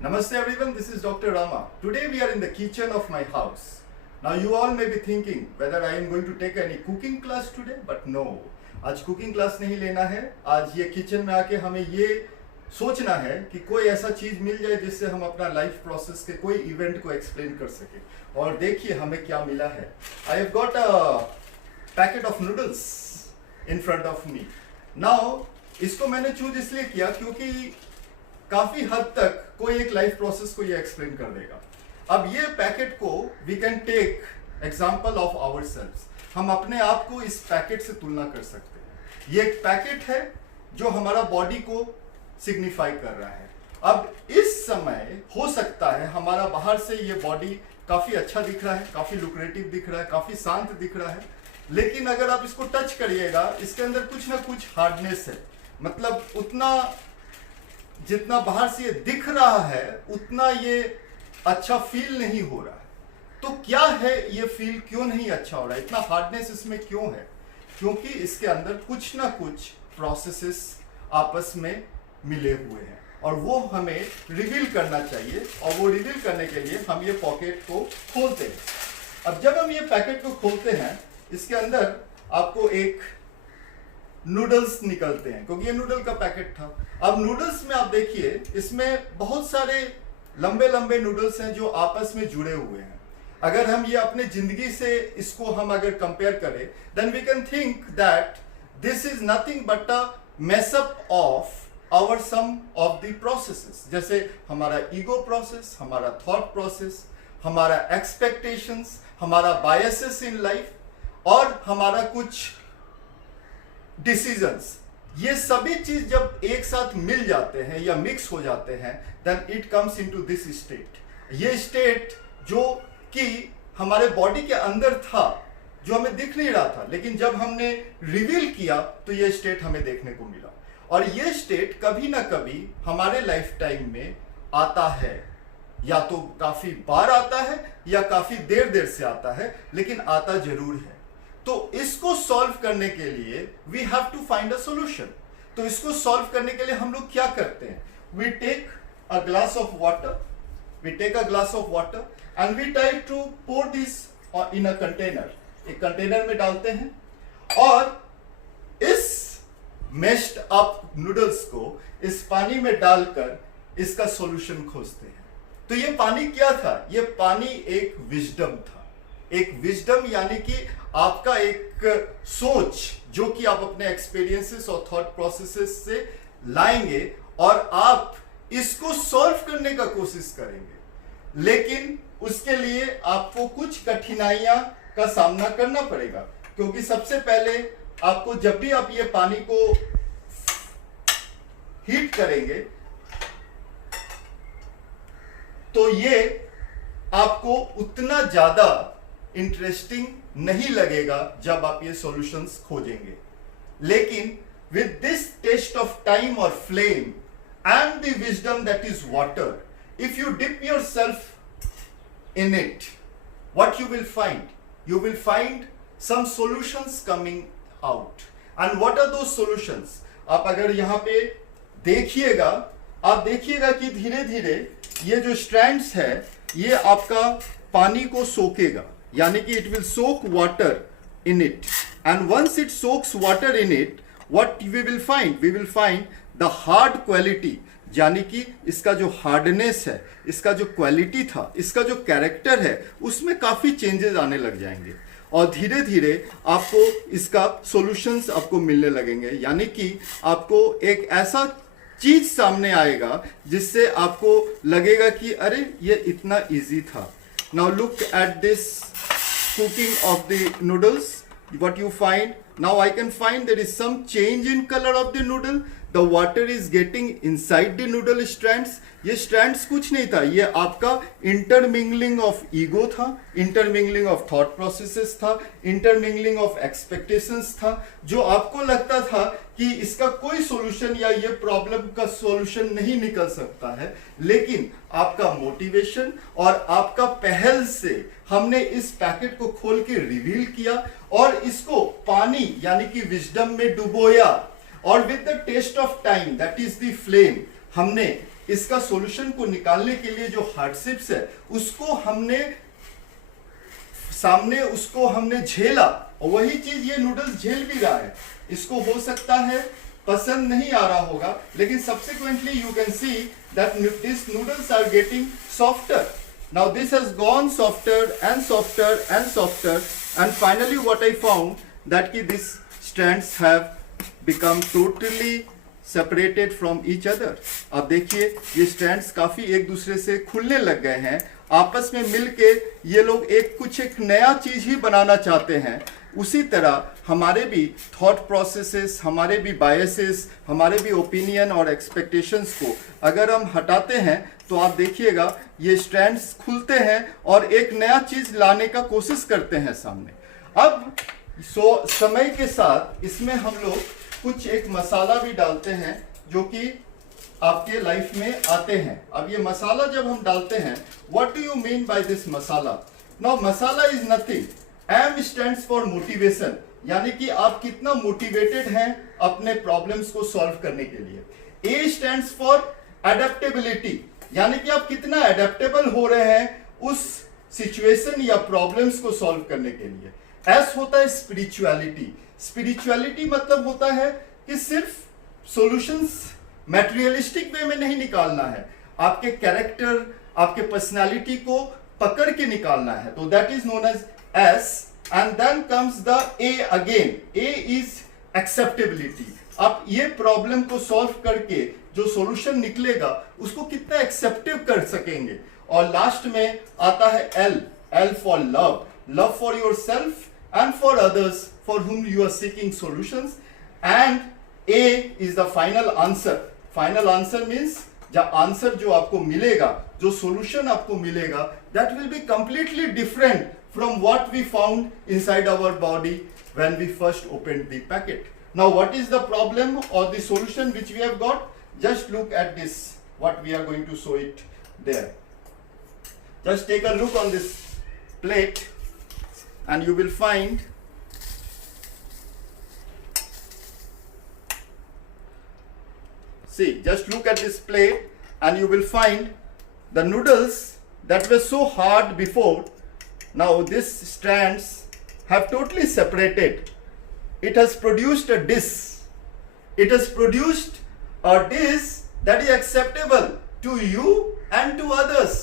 Namaste everyone, this is Dr. Rama. Today we are in the kitchen of my house. Now you all may be thinking whether I am going to take any cooking class today, but no. आज cooking class नहीं लेना है. आज ये kitchen में आके हमें ये सोचना है कि कोई ऐसा चीज मिल जाए जिससे हम अपना लाइफ प्रोसेस के कोई इवेंट को एक्सप्लेन कर सके. और देखिए हमें क्या मिला है. I have got a packet of noodles in front of me. Now इसको मैंने चूज इसलिए किया क्योंकि काफी हद तक कोई एक लाइफ प्रोसेस को ये एक्सप्लेन कर देगा. अब ये पैकेट को we can take example of ourselves. हम अपने आप को इस पैकेट से तुलना कर सकते हैं. ये एक पैकेट है जो हमारा बॉडी को सिग्निफाई कर रहा है. अब इस समय हो सकता है हमारा बाहर से ये बॉडी काफी अच्छा दिख रहा है, काफी लुक्रेटिव दिख रहा है, काफी शांत दिख रहा है, लेकिन अगर आप इसको टच करिएगा इसके अंदर कुछ ना कुछ हार्डनेस है. मतलब उतना जितना बाहर से ये दिख रहा है उतना ये अच्छा फील नहीं हो रहा है. तो क्या है ये फील क्यों नहीं अच्छा हो रहा है, इतना हार्डनेस इसमें क्यों है? क्योंकि इसके अंदर कुछ ना कुछ प्रोसेसेस आपस में मिले हुए हैं और वो हमें रिवील करना चाहिए. और वो रिवील करने के लिए हम ये पॉकेट को खोलते हैं. अब जब हम ये पैकेट को खोलते हैं इसके अंदर आपको एक नूडल्स निकलते हैं क्योंकि ये नूडल का पैकेट था. अब नूडल्स में आप देखिए इसमें बहुत सारे लंबे लंबे नूडल्स हैं जो आपस में जुड़े हुए हैं. अगर हम ये अपने जिंदगी से इसको हम अगर कंपेयर करें then we can think that this is nothing but a mess up of our some of the processes. जैसे हमारा ईगो प्रोसेस, हमारा थॉट प्रोसेस, हमारा एक्सपेक्टेशंस, हमारा बायसेस इन लाइफ और हमारा कुछ डिसीजंस. ये सभी चीज जब एक साथ मिल जाते हैं या मिक्स हो जाते हैं then it comes into this state. ये स्टेट जो कि हमारे बॉडी के अंदर था, जो हमें दिख नहीं रहा था, लेकिन जब हमने रिवील किया तो ये स्टेट हमें देखने को मिला. और ये स्टेट कभी ना कभी हमारे लाइफ टाइम में आता है, या तो काफी बार आता है या काफी देर देर से आता है, लेकिन आता जरूर है. तो इसको सॉल्व करने के लिए we have to find a solution. तो इसको सॉल्व करने के लिए हम लोग क्या करते हैं? We take a glass of water, we take a glass of water and we try to pour this in a container. एक कंटेनर में डालते हैं और इस मेश्ड अप नूडल्स को इस पानी में डालकर इसका सॉल्यूशन खोजते हैं. तो ये पानी क्या था? ये पानी एक विजडम था. एक विजडम यानी कि आपका एक सोच जो कि आप अपने एक्सपीरियंसेस और थॉट प्रोसेसेस से लाएंगे और आप इसको सॉल्व करने का कोशिश करेंगे. लेकिन उसके लिए आपको कुछ कठिनाइयां का सामना करना पड़ेगा. क्योंकि सबसे पहले आपको जब भी आप ये पानी को हीट करेंगे तो ये आपको उतना ज्यादा इंटरेस्टिंग नहीं लगेगा जब आप ये सॉल्यूशंस खोजेंगे. लेकिन with this test of time और flame and the wisdom that is water, if you dip yourself in it, what you will find? You will find some solutions coming out. And what are those solutions? आप अगर यहां पे देखिएगा, आप देखिएगा कि धीरे धीरे ये जो स्ट्रैंड्स है ये आपका पानी को सोखेगा, यानी कि it will soak water in it. And once it soaks water in it, what we will find? We will find the hard quality, यानी कि इसका जो हार्डनेस है, इसका जो क्वालिटी था, इसका जो कैरेक्टर है, उसमें काफी चेंजेस आने लग जाएंगे और धीरे धीरे आपको इसका सॉल्यूशंस आपको मिलने लगेंगे. यानी कि आपको एक ऐसा चीज सामने आएगा जिससे आपको लगेगा कि अरे ये इतना इजी था. Now look at this cooking of the noodles. What you find now, I can find there is some change in color of the noodle. The water is getting inside the noodle strands. ये strands कुछ नहीं था, ये आपका intermingling of ego था, intermingling of thought processes था, intermingling of expectations था, जो आपको लगता था कि इसका कोई solution या ये problem का solution नहीं निकल सकता है. लेकिन आपका motivation और आपका पहल से हमने इस पैकेट को खोल के रिवील किया और इसको पानी यानी कि विजडम में डुबोया और with the test of time that is the flame हमने इसका सॉल्यूशन को निकालने के लिए जो हार्डशिप्स है उसको हमने सामने उसको हमने झेला, और वही चीज ये नूडल्स झेल भी रहा है। इसको हो सकता है पसंद नहीं आ रहा होगा, लेकिन subsequently you can see that these noodles are getting softer. Now this has gone softer and softer and softer, and finally what I found that these strands have become totally separated from each other. अब देखिए ये strands काफी एक दूसरे से खुलने लग गए हैं, आपस में मिलके ये लोग एक नया चीज ही बनाना चाहते हैं। उसी तरह हमारे भी थॉट प्रोसेसेस, हमारे भी बायसेस, हमारे भी ओपिनियन और एक्सपेक्टेशंस को अगर हम हटाते हैं तो आप देखिएगा ये स्ट्रैंड्स खुलते हैं और एक नया चीज लाने का कोशिश करते हैं सामने। अब समय के साथ इसमें हम लोग कुछ एक मसाला भी डालते हैं जो कि आपके लाइफ में आते हैं। अब ये मसाला जब हम डालते हैं, what do you mean by this masala? Now masala is nothing, M stands for motivation, यानी कि आप कितना मोटिवेटेड हैं अपने प्रॉब्लम्स को सॉल्व करने के लिए। A स्टैंड्स फॉर एडेप्टेबिलिटी, यानी कि आप कितना एडेप्टेबल हो रहे हैं उस सिचुएशन या प्रॉब्लम्स को सॉल्व करने के लिए। S होता है स्पिरिचुअलिटी। स्पिरिचुअलिटी मतलब होता है कि सिर्फ सॉल्यूशंस मैटेरियलिस्टिक वे में नहीं निकालना है, आपके कैरेक्टर, आपके पर्सनालिटी को पकड़ के निकालना है। तो that is known as S, and then comes the A again. A is acceptability. आप ये प्रॉब्लम को सॉल्व करके जो सॉल्यूशन निकलेगा उसको कितना एक्सेप्टिव कर सकेंगे। और लास्ट में आता है L for love, love for your self and for others for whom you are seeking solutions, and A is the final answer. Final answer means जब आंसर जो आपको मिलेगा, जो सॉल्यूशन आपको मिलेगा, that will be completely different from what we found inside our body when we first opened the packet. Now what is the problem or the solution which we have got? Just look at this, what we are going to show it there. Just take a look on this plate and you will find just look at this plate and you will find the noodles that were so hard before. Now these strands have totally separated. It has produced a dish. It has produced a dish that is acceptable to you and to others.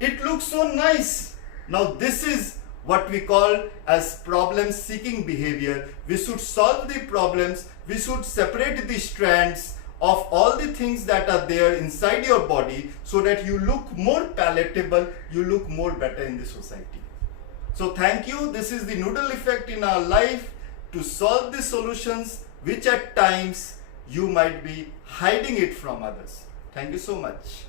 It looks so nice. Now this is what we call as problem seeking behavior. We should solve the problems. We should separate the strands of all the things that are there inside your body so that you look more palatable, you look more better in the society. So thank you. This is the noodle effect in our life to solve the solutions which at times you might be hiding it from others. Thank you so much.